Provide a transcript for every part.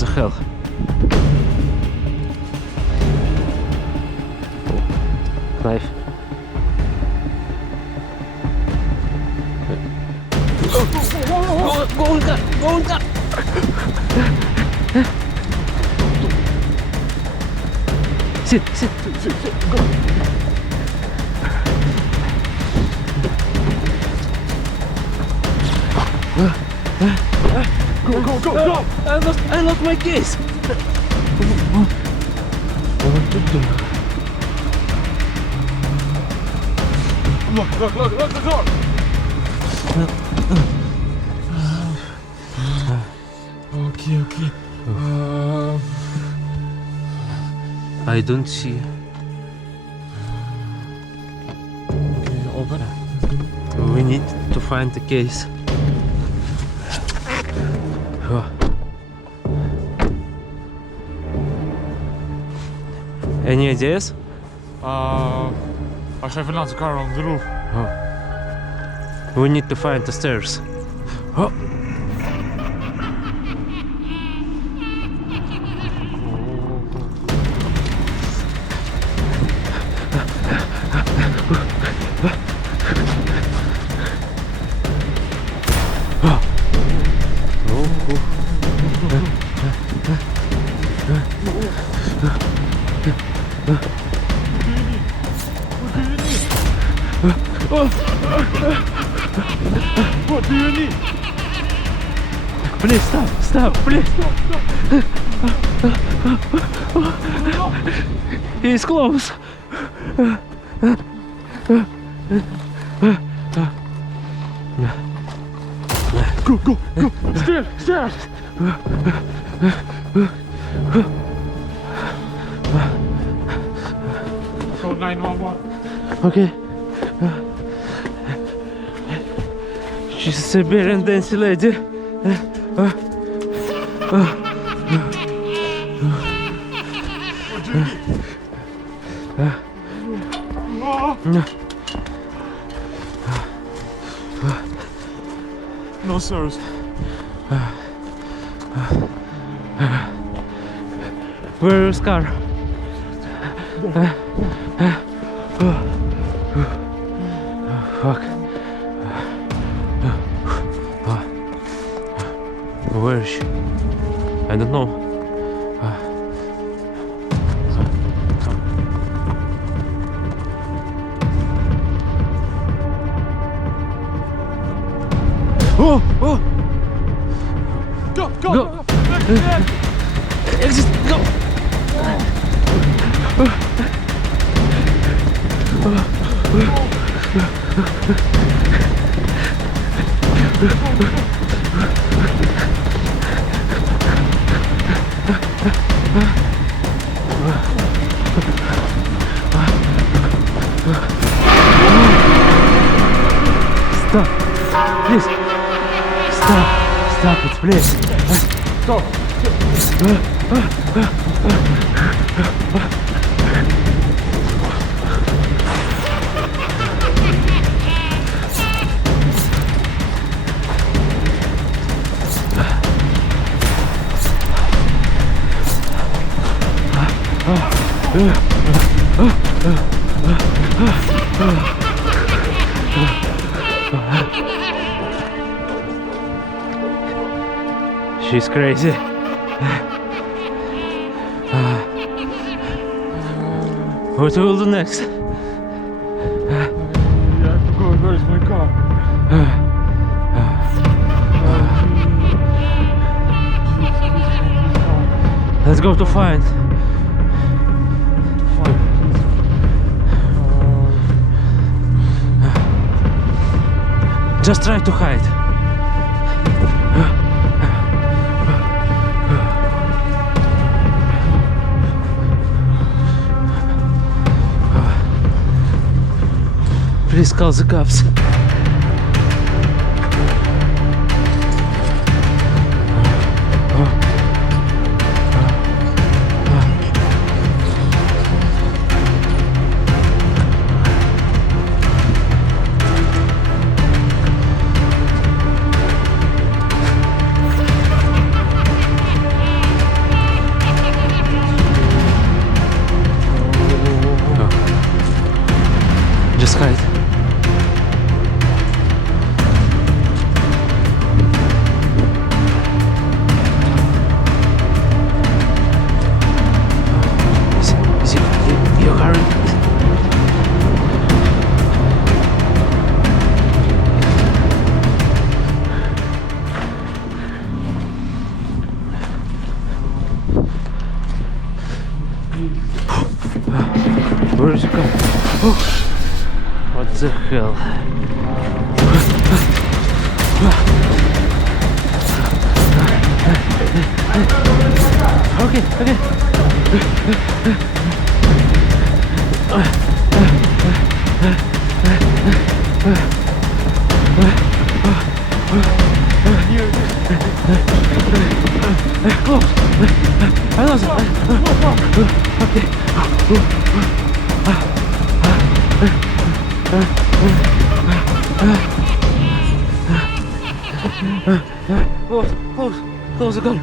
the hell? Knife. Go on, go on, go! Sit, go! Go! I lost my keys! What to do? Look the door! Okay. I don't see. Okay, open. We need to find the case. Any ideas? I have another car on the roof. We need to find the stairs. Oh. What do you need? Please stop, please. He's close. Go! Stairs! Call 911. Okay. She's a Serbian Lady. No stairs. Where's your car? Fuck. Where is she? I don't know. Oh! Go! Exit, go! Stop! Please! Stop it, please! Go! She's crazy. What will do next? Yeah, I forgot where's my car. Let's go to find. Just try to hide. Please call the cops. Where's it going? What the hell? Okay, okay. Close. I lost it. Okay. Close the gun.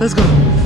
Let's go.